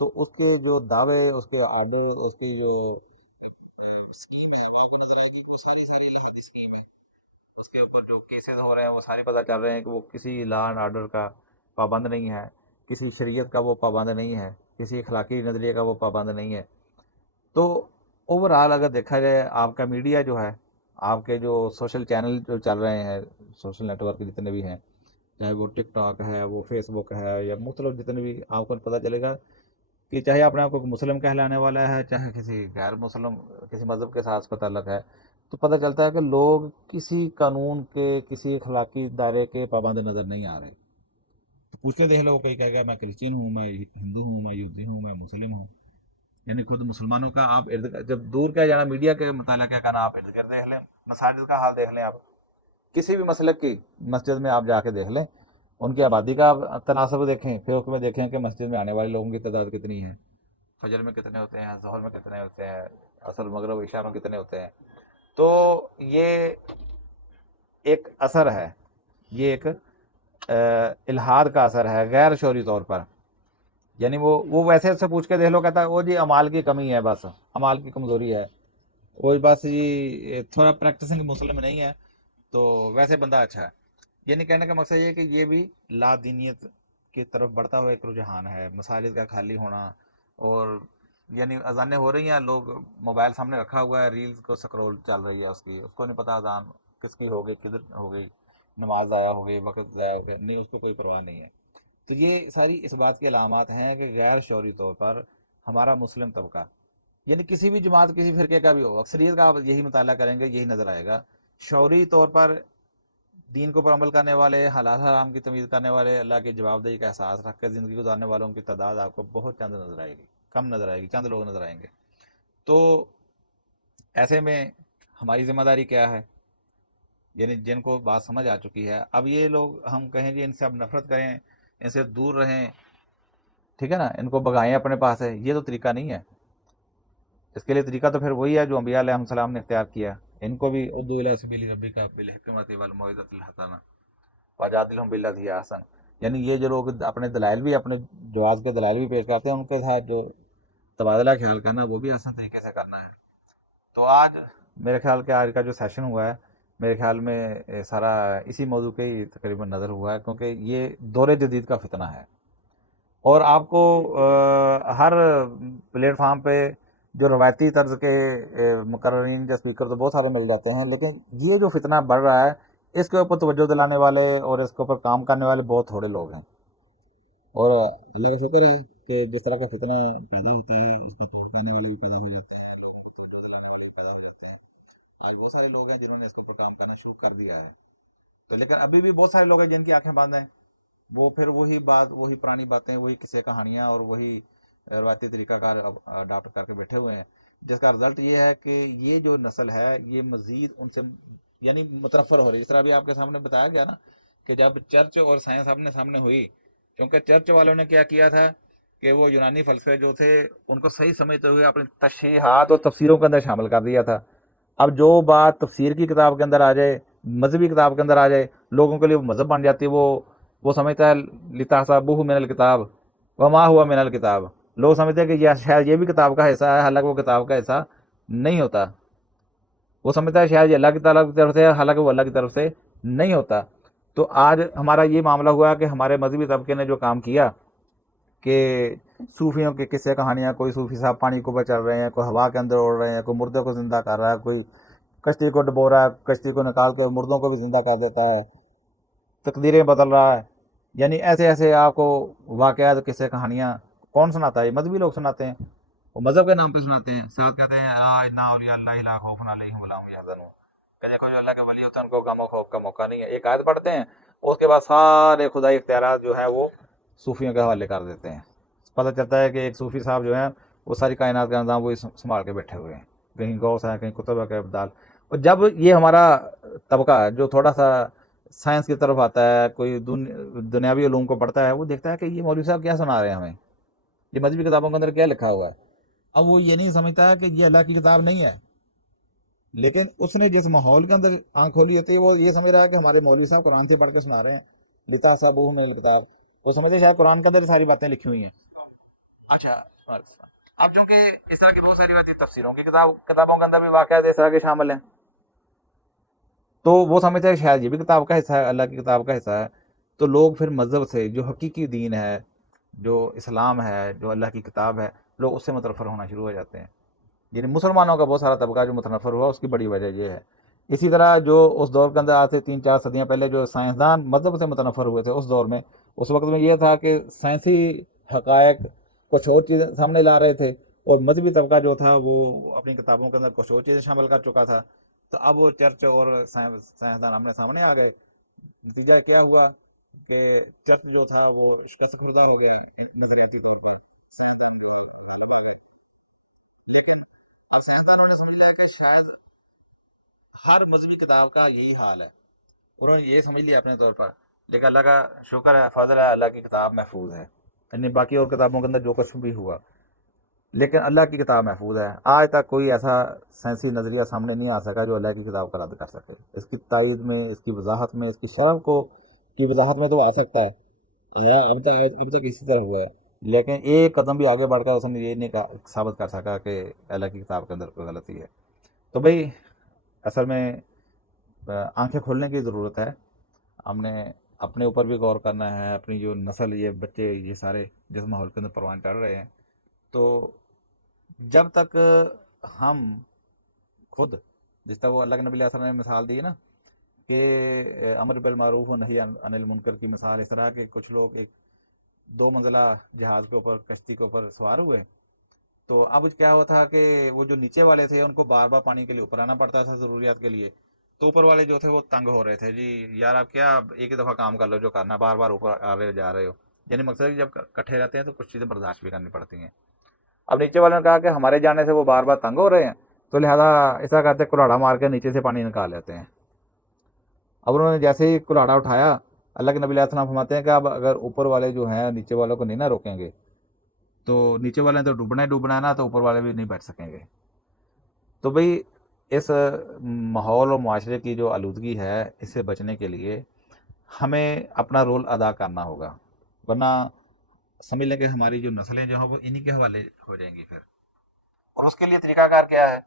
تو اس کے جو دعوے، اس کے آرڈر، اس کی جو اسکیم ہے وہ آپ کو نظر آئے گی، وہ ساری ساری الہاتی اسکیم ہے. اس کے اوپر جو کیسز ہو رہے ہیں وہ سارے پتہ چل رہے ہیں کہ وہ کسی لا اینڈ آرڈر کا پابند نہیں ہے، کسی شریعت کا وہ پابند نہیں ہے، کسی اخلاقی نظریے کا وہ پابند نہیں ہے. تو اوور آل اگر دیکھا جائے، آپ کا میڈیا جو ہے، آپ کے جو سوشل چینل جو چل رہے ہیں، سوشل نیٹ ورک جتنے بھی ہیں، چاہے وہ ٹک ٹاک ہے، وہ فیس بک ہے، یا مختلف جتنے بھی، آپ کو پتہ چلے گا کہ چاہے اپنے آپ کو مسلم کہلانے والا ہے، چاہے کسی غیر مسلم کسی مذہب کے ساتھ اس کا تعلق ہے، تو پتہ چلتا ہے کہ لوگ کسی قانون کے، کسی اخلاقی دائرے کے پابند نظر نہیں آ رہے. پوچھتے دیکھ لو، کوئی کہے گا میں کرسچن ہوں، میں ہندو ہوں، میں یہودی ہوں، میں مسلم ہوں. یعنی خود مسلمانوں کا آپ جب دور کیا جانا میڈیا کے مطالعہ کیا کرنا، آپ ارد گرد دیکھ لیں، مساجد کا حال دیکھ لیں. آپ کسی بھی مسلک کی مسجد میں آپ جا کے دیکھ لیں، ان کی آبادی کا آپ تناسب دیکھیں، پھر اس میں دیکھیں کہ مسجد میں آنے والے لوگوں کی تعداد کتنی ہے، فجر میں کتنے ہوتے ہیں، ظہر میں کتنے ہوتے ہیں، عصر مغرب عشاء میں کتنے ہوتے ہیں. تو یہ ایک اثر ہے، یہ ایک الحاد کا اثر ہے غیر شعوری طور پر. یعنی وہ ویسے سے پوچھ کے دیکھ لو، کہتا ہے وہ جی امال کی کمی ہے، بس امال کی کمزوری ہے، وہ بس جی تھوڑا پریکٹسنگ مسلم نہیں ہے تو ویسے بندہ اچھا ہے. یعنی کہنے کا مقصد یہ ہے کہ یہ بھی لا دینیت کی طرف بڑھتا ہوا ایک رجحان ہے. مساجد کا خالی ہونا، اور یعنی اذانیں ہو رہی ہیں، لوگ موبائل سامنے رکھا ہوا ہے، ریلز کو سکرول چل رہی ہے اس کو نہیں پتا اذان کس کی ہو گئی، کدھر ہو گئی، نماز ضائع ہو گئی، وقت ضائع ہو گیا، نہیں، اس کو کوئی پرواہ نہیں ہے. تو یہ ساری اس بات کی علامات ہیں کہ غیر شعوری طور پر ہمارا مسلم طبقہ، یعنی کسی بھی جماعت، کسی فرقے کا بھی ہو، اکثریت کا آپ یہی مطالعہ کریں گے، یہی نظر آئے گا. شعوری طور پر دین کو پر عمل کرنے والے، حلال حرام کی تمیز کرنے والے، اللہ کی جواب دہی کا احساس رکھ کر زندگی گزارنے والوں کی تعداد آپ کو بہت چند نظر آئے گی، کم نظر آئے گی، چند لوگ نظر آئیں گے. تو ایسے میں ہماری ذمہ داری کیا ہے؟ یعنی جن کو بات سمجھ آ چکی ہے، اب یہ لوگ ہم کہیں گے ان سے اب نفرت کریں، ان سے دور رہیں، ٹھیک ہے نا، ان کو بگائیں اپنے پاس ہے، یہ تو طریقہ نہیں ہے. اس کے لیے طریقہ تو پھر وہی ہے جو انبیاء علیہ السلام نے اختیار کیا. ان کو بھی ادعو الی سبیل ربک بالحکمۃ والموعظۃ الحسنہ وجادلہم باللتی ہی احسن. یعنی یہ جو لوگ اپنے دلائل بھی، اپنے جواز کے دلائل بھی پیش کرتے ہیں، ان کے ساتھ جو تبادلہ خیال کرنا وہ بھی آسان طریقے سے کرنا ہے. تو آج میرے خیال کہ آج کا جو سیشن ہوا ہے، میرے خیال میں سارا اسی موضوع کے ہی تقریباً نظر ہوا ہے، کیونکہ یہ دور جدید کا فتنہ ہے. اور آپ کو ہر پلیٹ فارم پہ جو روایتی طرز کے مقررین یا اسپیکر تو بہت سارے مل جاتے ہیں، لیکن یہ جو فتنہ بڑھ رہا ہے، اس کے اوپر توجہ دلانے والے اور اس کے اوپر کام کرنے والے بہت تھوڑے لوگ ہیں. اور اللہ کا شکر ہے کہ جس طرح کا فتنہ پیدا ہوتا ہے، اس میں کام کرنے والے بھی پیدا ہو جاتے ہیں، پیدا ہو جاتے ہیں. آج بہت سارے لوگ ہیں جنہوں نے اس کے اوپر کام کرنا شروع کر دیا ہے. تو لیکن ابھی بھی بہت سارے لوگ ہیں جن کی آنکھیں بند ہیں، وہ پھر وہی بات، وہی پرانی باتیں، وہی قصے کہانیاں اور وہی روایتی طریقہ کار اڈاپٹ کر کے بیٹھے ہوئے ہیں، جس کا رزلٹ یہ ہے کہ یہ جو نسل ہے یہ مزید ان سے یعنی مترفر ہو رہی ہے. جس طرح بھی آپ کے سامنے بتایا گیا نا کہ جب چرچ اور سائنس آمنے سامنے ہوئی، کیونکہ چرچ والوں نے کیا کیا تھا کہ وہ یونانی فلسفے جو تھے ان کو صحیح سمجھتے ہوئے اپنی تشریحات اور تفسیروں کے اندر شامل کر دیا تھا. اب جو بات تفسیر کی کتاب کے اندر آ جائے، مذہبی کتاب کے اندر آ جائے، لوگوں کے لیے وہ مذہب بن جاتی ہے. وہ سمجھتا ہے لتحسبوہ من الکتاب وما ہوا من الکتاب. لوگ سمجھتے ہیں کہ یہ شاید یہ بھی کتاب کا حصہ ہے، حالانکہ وہ کتاب کا حصہ نہیں ہوتا. وہ سمجھتا ہے شاید یہ اللہ کی تعالیٰ کی طرف سے ہے، حالانکہ وہ اللہ کی طرف سے نہیں ہوتا. تو آج ہمارا یہ معاملہ ہوا کہ ہمارے مذہبی طبقے نے جو کام کیا کہ صوفیوں کے قصے کہانیاں، کوئی صوفی صاحب پانی کو بچا رہے ہیں، کوئی ہوا کے اندر اڑ رہے ہیں، کوئی مردے کو زندہ کر رہا ہے، کوئی کشتی کو ڈبو رہا ہے، کشتی کو نکال کے مردوں کو بھی زندہ کر دیتا ہے، تقدیریں بدل رہا ہے. یعنی ایسے ایسے آپ کو واقعات، قصے کہانیاں کون سناتا ہے؟ یہ مذہبی لوگ سناتے ہیں، وہ مذہب کے نام پہ سناتے ہیں. ساتھ کہتے ہیں انا اولیاء اللہ لا خوف علیہم ولا هم يحزنون، کہ دیکھو جو اللہ کے ولی ہوتے ہیں ان کو غم و خوف کا موقع نہیں ہے. ایک آیت پڑھتے ہیں، اس کے بعد سارے خدائی اختیارات جو ہیں وہ صوفیوں کے حوالے کر دیتے ہیں. پتہ چلتا ہے کہ ایک صوفی صاحب جو ہیں وہ ساری کائنات کا نظام وہی سنبھال کے بیٹھے ہوئے ہیں، کہیں غوث ہے، کہیں قطب ہے، کہیں ابدال. اور جب یہ ہمارا طبقہ جو تھوڑا سا سائنس کی طرف آتا ہے، کوئی دنیاوی علوم کو پڑھتا ہے، وہ دیکھتا ہے کہ یہ مولوی صاحب کیا سنا رہے ہیں ہمیں، یہ مذہبی کتابوں کے اندر کیا لکھا ہوا ہے. اب وہ یہ نہیں سمجھتا ہے کہ یہ اللہ کی کتاب نہیں ہے، لیکن اس نے جس ماحول کے اندر آنکھ کھولی ہوتی ہے وہ یہ سمجھ رہا ہے کہ ہمارے مولوی صاحب قرآن سے پڑھ کے سنا رہے ہیں لتحسبوہ من الکتاب. وہ سمجھتے شاید قرآن کے اندر ساری باتیں لکھی ہوئی ہیں. اچھا، کہ اس طرح کی بہت ساری باتیں تفسیروں کی کتابوں کے اندر بھی واقعات اس طرح کے شامل ہیں. تو وہ سمجھتے ہیں شاید یہ بھی کتاب کا حصہ ہے، اللہ کی کتاب کا حصہ ہے. تو لوگ پھر مذہب سے، جو حقیقی دین ہے، جو اسلام ہے، جو اللہ کی کتاب ہے، لوگ اس سے متنفر ہونا شروع ہو جاتے ہیں. یعنی مسلمانوں کا بہت سارا طبقہ جو متنفر ہوا، اس کی بڑی وجہ یہ ہے. اسی طرح جو اس دور کے اندر آج سے 3-4 صدیاں پہلے جو سائنسدان مذہب سے متنفر ہوئے تھے اس دور میں، اس وقت میں یہ تھا کہ سائنسی حقائق کچھ اور چیزیں سامنے لا رہے تھے، اور مذہبی طبقہ جو تھا وہ اپنی کتابوں کے اندر کچھ اور چیزیں شامل کر چکا تھا. تو اب وہ چرچ اور سائنسدان آمنے سامنے آ گئے. نتیجہ کیا ہوا کہ چرچ جو تھا وہ شکست خوردہ ہو گئے نظریاتی طور پہ. لیکن اب سائنسدانوں نے سمجھ لیا کہ شاید ہر مذہبی کتاب کا یہی حال ہے، انہوں نے یہ سمجھ لیا اپنے طور پر. لیکن اللہ کا شکر ہے، فضل ہے، اللہ کی کتاب محفوظ ہے. یعنی باقی اور کتابوں کے اندر جو کچھ بھی ہوا، لیکن اللہ کی کتاب محفوظ ہے. آج تک کوئی ایسا سائنسی نظریہ سامنے نہیں آ سکا جو اللہ کی کتاب کا رد کر سکے. اس کی تائید میں، اس کی وضاحت میں، اس کی شرح کو کی وضاحت میں تو آ سکتا ہے. اب تک اسی طرح ہوا ہے، لیکن ایک قدم بھی آگے بڑھ کر اس نے یہ نہیں ثابت کر سکا کہ اللہ کی کتاب کے اندر کوئی غلطی ہے. تو بھائی اصل میں آنکھیں کھولنے کی ضرورت ہے. ہم نے اپنے اوپر بھی غور کرنا ہے. اپنی جو نسل، یہ بچے، یہ سارے جس ماحول کے اندر پروان چڑھ رہے ہیں، تو جب تک ہم خود، جس طرح وہ اللہ کے نبی علیہ السلام نے مثال دی نا کہ امر بالمعروف و نہی عن المنکر کی مثال، اس طرح کہ کچھ لوگ ایک 2 منزلہ جہاز کے اوپر، کشتی کے اوپر سوار ہوئے. تو اب کیا ہوا تھا کہ وہ جو نیچے والے تھے ان کو بار بار پانی کے لیے اوپر آنا پڑتا تھا ضروریات کے لیے. تو اوپر والے جو تھے وہ تنگ ہو رہے تھے، جی یار آپ کیا ایک ہی دفعہ کام کر لو جو کرنا، بار بار اوپر آ رہے ہو جا رہے ہو. یعنی مقصد ہے کہ جب کٹھے رہتے ہیں تو کچھ چیزیں برداشت بھی کرنی پڑتی ہیں. اب نیچے والوں نے کہا کہ ہمارے جانے سے وہ بار بار تنگ ہو رہے ہیں، تو لہٰذا ایسا کرتے کلاڑا مار کے نیچے سے پانی نکال لیتے ہیں. اب انہوں نے جیسے ہی کلاڑا اٹھایا، اللہ کے نبی علیہ السلام فرماتے ہیں کہ اب اگر اوپر والے جو ہیں نیچے والوں کو نہیں نہ روکیں گے تو نیچے والے تو ڈوبنا ہی ڈوبنا ہے نا، تو اوپر والے بھی نہیں بیٹھ سکیں گے. تو بھئی اس ماحول اور معاشرے کی جو آلودگی ہے، اس سے بچنے کے لیے ہمیں اپنا رول ادا کرنا ہوگا، ورنہ سمجھ لیں کہ ہماری جو نسلیں جو ہیں وہ انہی کے حوالے ہو جائیں گی پھر. اور اس کے لیے طریقہ کار کیا ہے؟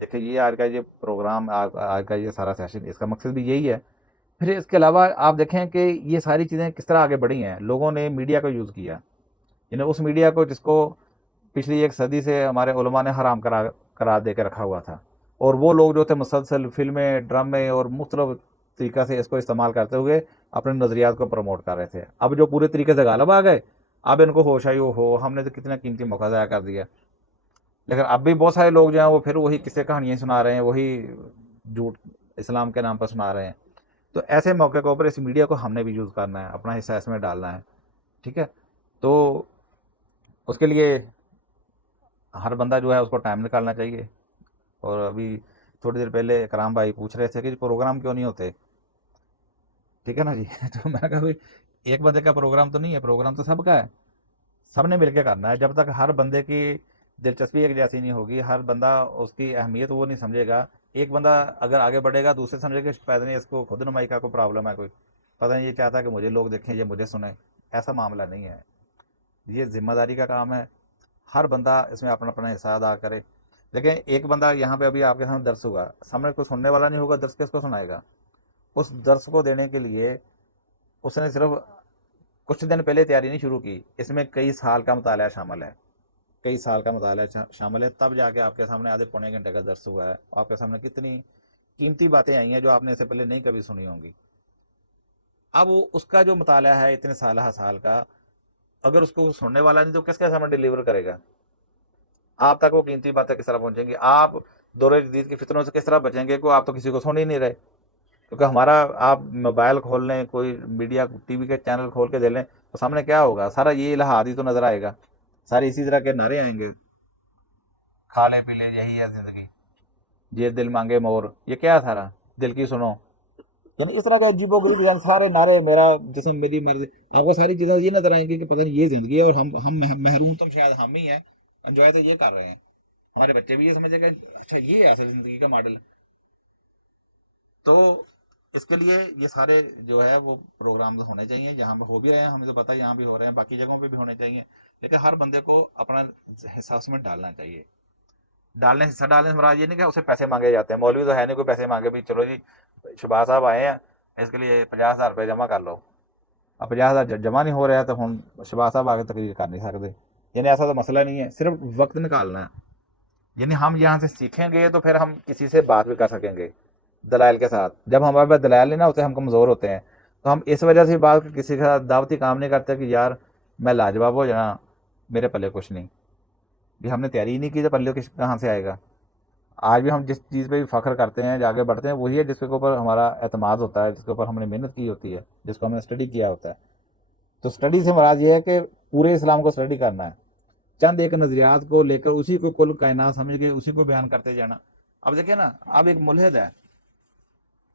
دیکھیں یہ آج کا یہ پروگرام، آج کا یہ سارا سیشن، اس کا مقصد بھی یہی ہے. پھر اس کے علاوہ آپ دیکھیں کہ یہ ساری چیزیں کس طرح آگے بڑھی ہیں. لوگوں نے میڈیا کا یوز کیا، یعنی اس میڈیا کو جس کو پچھلی 1 صدی سے ہمارے علماء نے حرام قرار دے کے رکھا ہوا تھا، اور وہ لوگ جو تھے مسلسل فلمیں، ڈرامے اور مختلف طریقہ سے اس کو استعمال کرتے ہوئے اپنے نظریات کو پروموٹ کر رہے تھے. اب جو پورے طریقے سے غالب آ گئے، اب ان کو ہوش آئی ہو ہم نے تو کتنا قیمتی موقع ضائع کر دیا. لیکن اب بھی بہت سارے لوگ جو ہیں وہ پھر وہی قصے کہانیاں سنا رہے ہیں، وہی جھوٹ اسلام کے نام پر سنا رہے ہیں. تو ایسے موقع کے اوپر اس میڈیا کو ہم نے بھی یوز کرنا ہے، اپنا حصہ اس میں ڈالنا ہے. ٹھیک ہے، تو اس کے لیے ہر بندہ جو ہے اس کو ٹائم نکالنا چاہیے. اور ابھی تھوڑی دیر پہلے کرام بھائی پوچھ رہے تھے کہ پروگرام کیوں نہیں ہوتے. ٹھیک ہے نا جی. تو میں نے کہا بھائی ایک بندے کا پروگرام تو نہیں ہے، پروگرام تو سب کا ہے، سب نے مل کے کرنا ہے. جب تک ہر بندے کی دلچسپی ایک جیسی نہیں ہوگی، ہر بندہ اس کی اہمیت وہ نہیں سمجھے گا. ایک بندہ اگر آگے بڑھے گا، دوسرے سمجھے کہ پیدا نہیں اس کو خود نمائی کا کوئی پرابلم ہے، کوئی پتہ نہیں یہ چاہتا کہ مجھے لوگ دیکھیں، یہ مجھے سنیں. ایسا معاملہ نہیں ہے. یہ ذمہ داری کا کام ہے، ہر بندہ اس میں اپنا اپنا حصہ ادا کرے. لیکن ایک بندہ یہاں پہ ابھی آپ کے سامنے درس ہوگا، سامنے کوئی سننے والا نہیں ہوگا، درس کس کو سنائے گا؟ اس درس کو دینے کے لیے اس نے صرف کچھ دن پہلے تیاری نہیں شروع کی، اس میں کئی سال کا مطالعہ شامل ہے، کئی سال کا مطالعہ شامل ہے. تب جا کے آپ کے سامنے آدھے پونے گھنٹے کا درس ہوا ہے. آپ کے سامنے کتنی قیمتی باتیں آئی ہیں جو آپ نے اس سے پہلے نہیں کبھی سنی ہوں گی. اب اس کا جو مطالعہ ہے اتنے سال کا، اگر اس کو سننے والا نہیں تو کس کے سامنے ڈیلیور کرے گا؟ آپ تک وہ قیمتی باتیں کس طرح پہنچیں گی؟ آپ دور جدید کی فتنوں سے کس طرح بچیں گے؟ آپ تو کسی کو سن ہی نہیں رہے. کیونکہ ہمارا آپ موبائل کھول لیں، کوئی میڈیا ٹی وی کے چینل کھول کے دے لیں، تو سامنے کیا ہوگا؟ سارا یہ الہاد ہی تو نظر آئے گا، سارے اسی طرح کے نعرے آئیں گے، کھا لے پی لے یہی ہے زندگی، یہ دل مانگے مور، یہ کیا سارا دل کی سنو. یعنی اس طرح کا عجیب و غریب یعنی سارے نعرے، میرا جسم میری مرضی. آپ کو ساری چیزیں یہ نظر آئیں گی کہ پتہ نہیں یہ زندگی ہے، اور ہم محروم تو شاید ہم ہی ہیں، انجوائے تو یہ کر رہے ہیں. ہمارے بچے بھی یہ سمجھے کہ اچھا یہ ہے اصل زندگی کا ماڈل. تو اس کے لیے یہ سارے جو ہے وہ پروگرام ہونے چاہیے، جہاں پہ ہو بھی رہے ہیں ہمیں تو پتہ ہے یہاں بھی ہو رہے ہیں، باقی جگہوں پہ بھی ہونے چاہیے، لیکن ہر بندے کو اپنا حصہ اس میں ڈالنا چاہیے۔ حصہ ڈالنے سے مراد یہ نہیں کہ اسے پیسے مانگے جاتے ہیں، مولوی تو ہے نہیں کوئی پیسے مانگے بھی چلو جی شباز صاحب آئے ہیں اس کے لیے 50,000 روپے جمع کر لو، اب 50,000 جمع نہیں ہو رہا ہے تو ہم شباز صاحب آگے تقریر کر نہیں سکتے، یعنی ایسا تو مسئلہ نہیں ہے، صرف وقت نکالنا ہے، یعنی ہم یہاں سے سیکھیں گے تو پھر ہم کسی سے بات بھی کر سکیں گے دلائل کے ساتھ، جب ہمارے پاس دلائل نہیں نا ہوتے ہم کمزور ہوتے ہیں، تو ہم اس وجہ سے بات کسی کے ساتھ دعوتی کام نہیں کرتے کہ یار میں لاجواب ہو جانا میرے پلے کچھ نہیں، بھی ہم نے تیاری ہی نہیں کی تو پلے کہاں سے آئے گا۔ آج بھی ہم جس چیز پہ بھی فخر کرتے ہیں آگے بڑھتے ہیں وہی ہے جس کے اوپر ہمارا اعتماد ہوتا ہے، جس کے اوپر ہم نے محنت کی ہوتی ہے، جس کو ہم نے اسٹڈی کیا ہوتا ہے۔ تو اسٹڈی سے مراد یہ ہے کہ پورے اسلام کو اسٹڈی کرنا ہے، چند ایک نظریات کو لے کر اسی کو کل کائنات سمجھ کے اسی کو بیان کرتے جانا۔ اب دیکھیں نا، اب ایک ملحد ہے،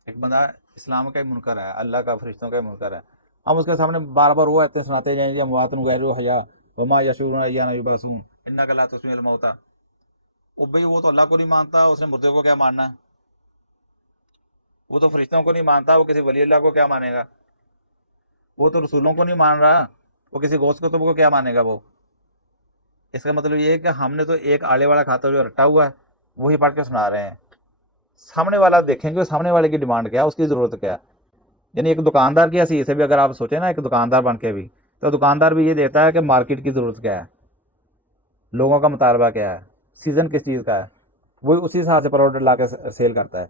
ایک بندہ اسلام کا ہی منکر ہے، اللہ کا فرشتوں کا ہی منکر ہے، ہم اس کے سامنے بار بار وہ آتے سناتے جائیں گے اموات غیر حیا وما یشعرون ایان یبعثون انک لا تسمیع الموتى، او بھائی وہ تو اللہ کو نہیں مانتا، اس نے مردے کو کیا ماننا ہے، وہ تو فرشتوں کو نہیں مانتا، وہ کسی ولی اللہ کو کیا مانے گا، وہ تو رسولوں کو نہیں مان رہا، وہ کسی غوث قطب کو کیا مانے گا وہ۔ اس کا مطلب یہ ہے کہ ہم نے تو ایک آلے والا کھاتا ہوا رٹا ہوا ہے وہی پڑھ کے سنا رہے ہیں، سامنے والا دیکھیں گے سامنے والے کی ڈیمانڈ کیا، اس کی ضرورت کیا ہے۔ یعنی ایک دکاندار کی حیثیت سے بھی اگر آپ سوچیں نا، ایک دکاندار بن کے بھی تو دکاندار بھی یہ دیتا ہے کہ مارکیٹ کی ضرورت کیا ہے، لوگوں کا مطالبہ کیا ہے، سیزن کس چیز کا ہے، وہی اسی حساب سے پروڈکٹ لا کے سیل کرتا ہے۔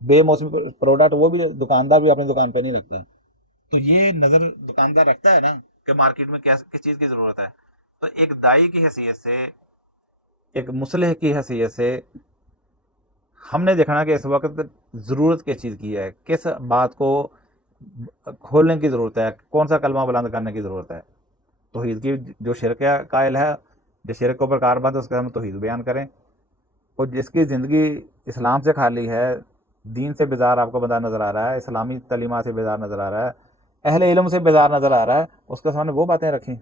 بے موسمی پروڈکٹ وہ بھی دکاندار بھی اپنی دکان پہ نہیں رکھتا ہے، تو یہ نظر دکاندار رکھتا ہے نا کہ مارکیٹ میں کس چیز کی ضرورت ہے۔ تو ایک دائی کی حیثیت سے، ایک مصلح کی حیثیت سے ہم نے دیکھنا کہ اس وقت ضرورت کس چیز کی ہے، کس بات کو کھولنے کی ضرورت ہے، کون سا کلمہ بلند کرنے کی ضرورت ہے۔ توحید کی جو شرک قائل ہے، جو شرک کے اوپر کاربند ہے، اس کا ہم توحید بیان کریں، اور جس کی زندگی اسلام سے خالی ہے، دین سے بیزار آپ کو بندہ نظر آ رہا ہے، اسلامی تعلیمات سے بیزار نظر آ رہا ہے، اہل علم سے بیزار نظر آ رہا ہے، اس کے سامنے وہ باتیں رکھیں۔